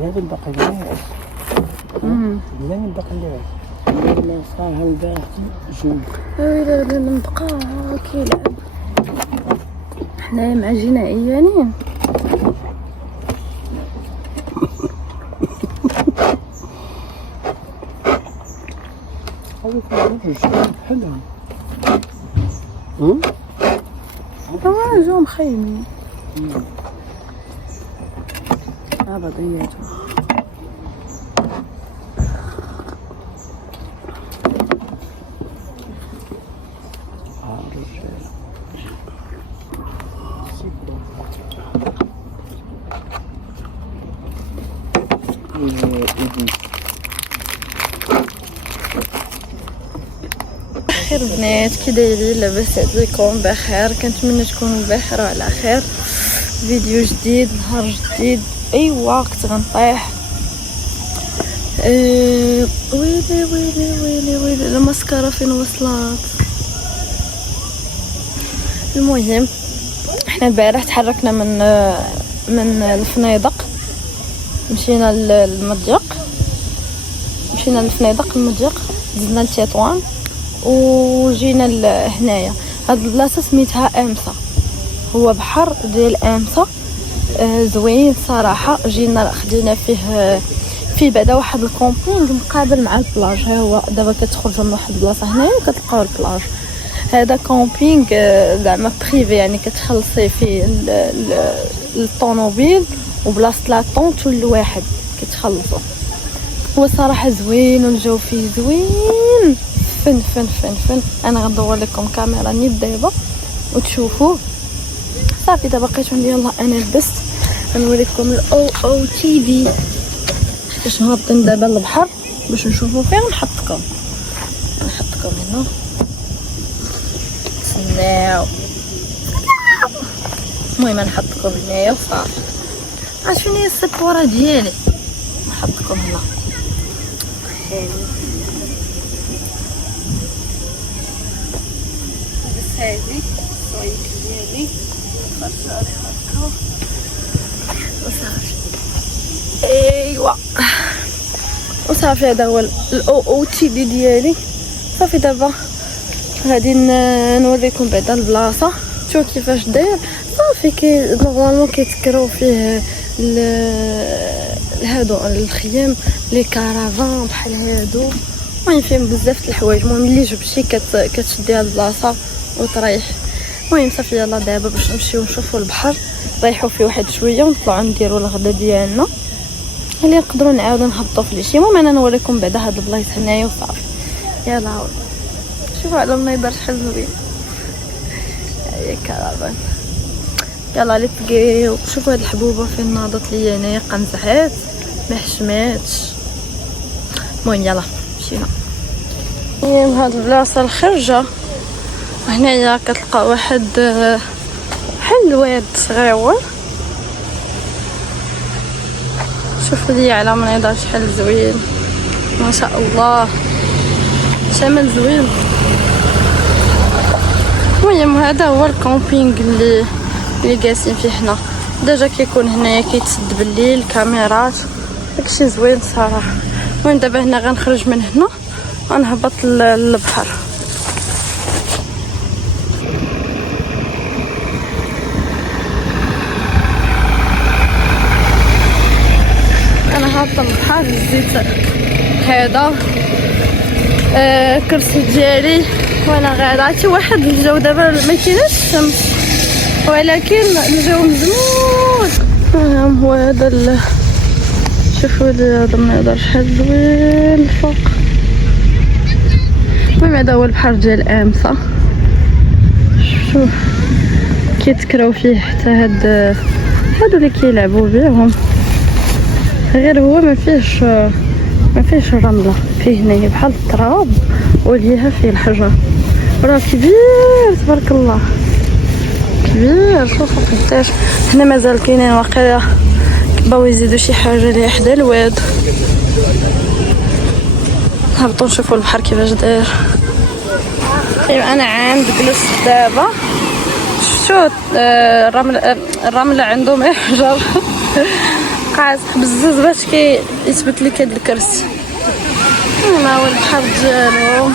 لازم بقليات. لازم بقليات. لا صار البارح جوج. ويلي غدا نبقى كيلعب. حنايا مع جينا عيانين. هذوك الجوج بحالهم. جاو مخيمين. بضيعتهم. خير بنات، كي دايرين؟ لاباس عليكم؟ بخير، كنتمنى تكونوا بخير وعلى خير. فيديو جديد، نهار جديد. ايوا كنت غنطيح. ويلي ويلي ويلي ويلي الماسكارا فين وصلت. المهم احنا البارح تحركنا من الفنيدق، مشينا للمضيق، مشينا للفنيدق المضيق، زدنا لتطوان وجينا هنايا. هاد البلاصه سميتها امسا، هو بحر ديال امسا. زوين صراحه. جينا خدينا فيه بعدا واحد الكومبينغ مقابل مع البلاج. ها هو دابا كتخرجوا من واحد البلاصه هنايا وكتلقاو البلاج. هذا كومبينغ زعما بريفي، يعني كتخلصي فيه الطوموبيل وبلاصه لا طونط لواحد كتخلصوا. هو صراحه زوين والجو فيه زوين. فن فن فن فن. انا غندور لكم كاميرا نيت دابا وتشوفوه. صافي دابا بقيت عندي يلاه انا لبست. غنوريكم الاو او تي في حيت هابطين دابا للبحر باش نشوفوا فين. نحطكم هنا. تسناو. المهم نحطكم هنايا وصافي. عرفتوني هي السبوره ديالي. نحطكم هنا. بس هذه الصويك ديالي فرشة هكا وصافي. ايوا وصافي. هذا هو الاو او تي دي ديالي. صافي دابا غادي نوريكم بعدا البلاصه. شوفوا كيفاش داير. صافي نورمالمون كيتكرو فيه هادو الخيام لي كارافان بحال هادو. المهم فيه بزاف د الحوايج. المهم اللي جبتي كتشدي هاد البلاصه وتريح. المهم صافي يلا دابا باش نمشيو نشوفوا البحر، نريحوا فيه واحد شويه ونطلعوا نديروا الغدا ديالنا اللي نقدروا نعاودوا نهبطوا في العشيه. المهم انا نوريكم بعدا هاد البلايص هنايا وصافي. يلا شوفوا على المنظر شحال زوين. هي كرافان يلا لتقيو. شوفوا هاد الحبوبه فين ناضت ليا هنايا، قنزعات ما حشماتش. المهم يلا مشينا. المهم هاد البلاصه الخرجه هنايا كتلقى واحد بحال واد صغيور. شوفوا لي على منظر شحال زوين ما شاء الله، شمال زوين. المهم هذا هو الكامبينغ اللي جالسين فيه حنا. ديجا كيكون هنايا كيتسد بالليل كاميرات، داكشي زوين صراحه. المهم دابا هنا غنخرج من هنا غنهبط للبحر. انا هابطه للبحر، هزيت هذا كرسي ديالي وانا غادا. شي واحد الجو دابا ما كايناش الشمس ولكن الجو مزمود. المهم هو هذا شوفوا لي هذا المنظر شحال زوين الفوق. المهم هذا هو البحر ديال امسا. شوف كيتكراو فيه حتى هادو اللي كيلعبوا بهم، غير هو ما فيهش رمله، فيه هنايا بحال التراب وليها فيه الحجر. راه كبير تبارك الله كبير. شوفوا قداش هنا مازال كاينين واقيلا باغيو يزيدوا شي حاجه ليها حدا الواد. هبطوا نشوفوا البحر كيفاش داير. ايوا انا عند جلست دابا. شفتوا الرمله عندهم حجر قاصح بزاف باش كيثبت لك هاد الكرسي. ما هو البحر ديالو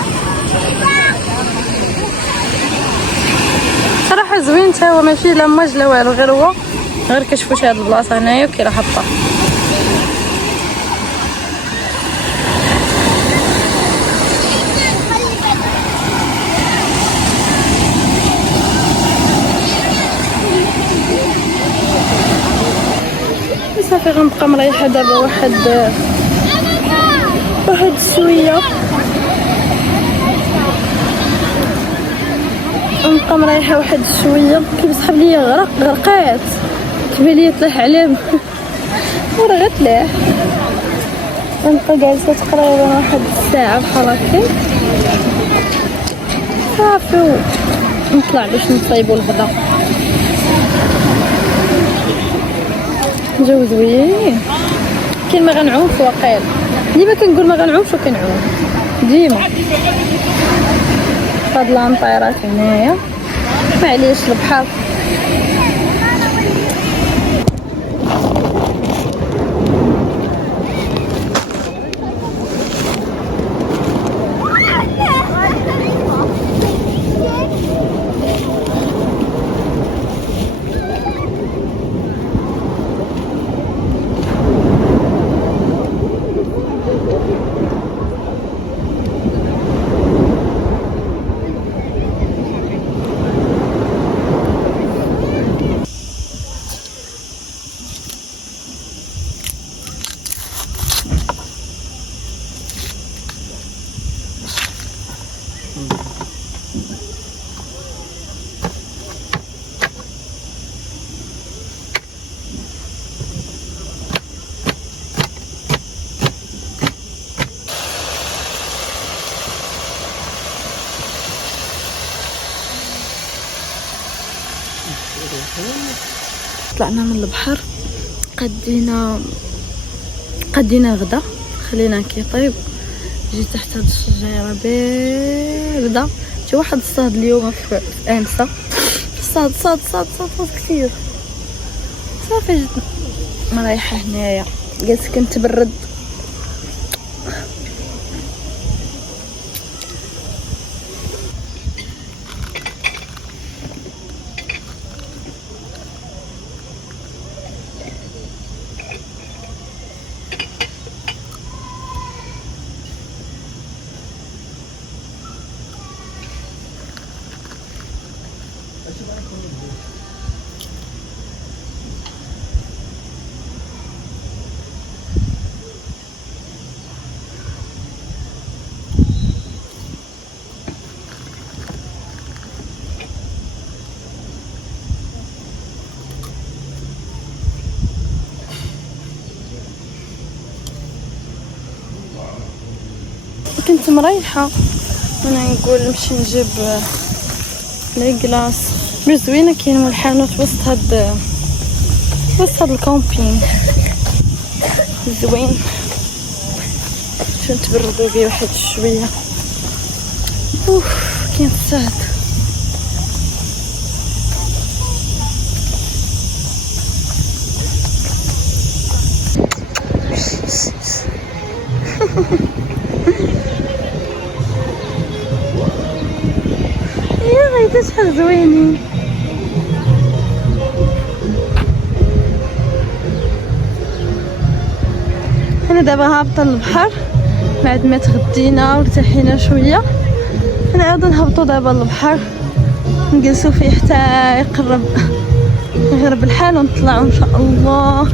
صراحه زوين، حتى هو ما فيه لا موج لا والو، غير كتشوفوا شي هاد البلاصه هنايا وكي راه هابطه. صافي غنبقى مريحه دابا واحد شويه، غنبقى مريحه واحد شويه. كيسحب ليا غرقات كبالي لي طيح عليه وراه غتلاح. غنبقى جالسه تقريبا واحد الساعه بحال هكا صافي ونطلع باش نصايبوا الغدا. جو زوين. كاين ما غنعوم في واقيلا، ديما كنقول ما غنعومش وكنعوم ديما. هاد لامطيرات هنايا معليش البحر. طلعنا من البحر، قدينا الغدا، خلينا كيطيب. جيت تحت هاد الشجيره بارده. شي واحد اصطاد اليوم في امسا، صاد كثير. صافي جيت مريحه هنايا، جالس كنتبرد. كنت مريحه وانا نقول نمشي نجيب لي كلاص مش زوينه. كاين الحانوت وسط هاد الكامبين زوين، شو نتبردو بيه واحد شويه. كاين الصهد. يا غير شحال زوينين. انا دابا هابطه للبحر بعد ما تغدينا وارتحينا شويه. نعاودو نهبطو دابا للبحر نجلسو فيه حتى يغرب الحال ونطلعو ان شاء الله.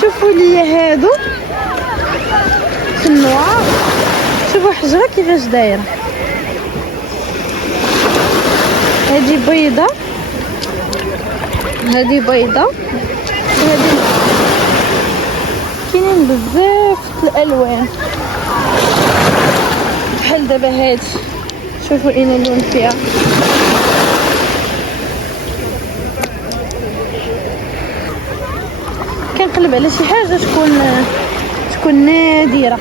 شوفوا لي هادو في النوار، شوفوا حجره كيفاش دايره. هذه بيضه، هذه بيضه، وهذه كاينين بزاف الالوان بحال دابا هادي. شوفوا اين اللون فيها. كنقلب على شي حاجه تكون نادره،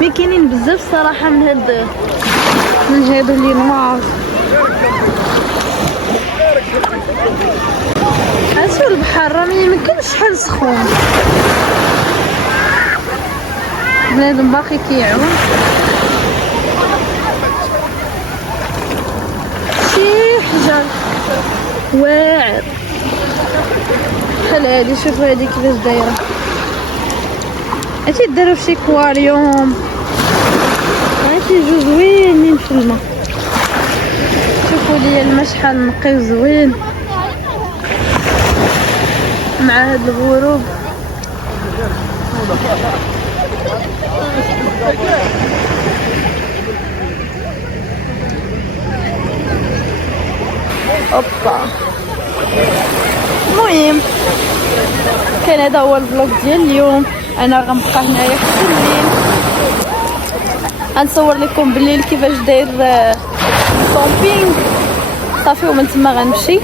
مي كاينين بزاف صراحه من هادو اللي نوار. هادشي البحر راه ميمكنش شحال سخون، بنادم باقي كيعوم. شي حجر واعر بحال هادي. شوفوا هادي كيفاش دايره. عرفتي داروا فشي كواريوم، كيجيو زوينين في الماء. شوفوا لي الماء شحال نقي وزوين مع هاد الغروب. اوبا. المهم كان هذا هو الفلوق ديال اليوم. انا غنبقى هنايا حتى الليل، غنصور لكم بالليل كيفاش داير الكامبينغ صافي، ومن تما غنمشي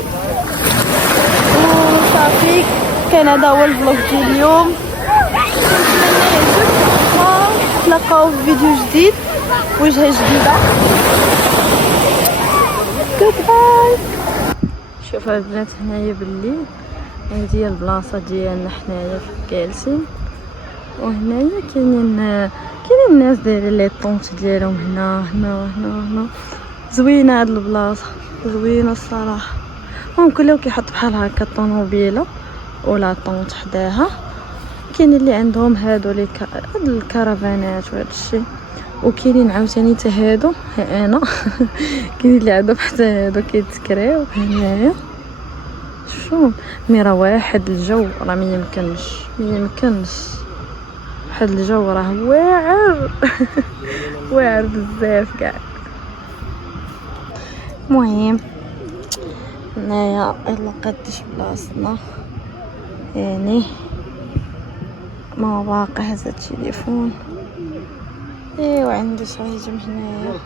وصافي. كان هذا هو الفلوق ديال اليوم. نتلاقاو في فيديو جديد، وجهه جديده. جود باي. شوفوا البنات هنايا بالليل، هذه هي البلاصه ديالنا حنايا جالسين، وهنايا كاينين الناس دايرين لي طونط ديالهم هنا. زوينه هاد البلاصه، زوينه الصراحه. كل كيحط بحال هكا طوموبيله ولا طونط حداها. كاين اللي عندهم هادو هاد الكرفانات وهذا الشيء، وكاينين عاوتاني حتى هادو انا كاين اللي عندهم حتى هادو كيتكريو هنايا. شوف مي راه واحد الجو راه ميمكنش واحد الجو راه واعر واعر بزاف كاع. المهم هنايا يلا قدش بلاصتنا، يعني ما باقي هذا التليفون. ايوا عندي شريجم هنايا،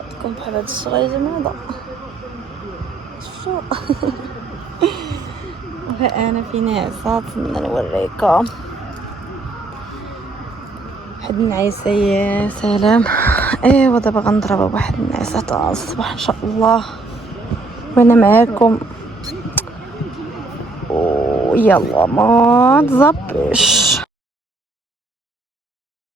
عندكم بحال هاد الشريجم هذا شو وها انا في نعسة نوريكم واحد النعيسة يا سلام. ايوا دابا غنضرب واحد النعسة تاع الصباح ان شاء الله وانا معاكم. ويلا ما تزبش.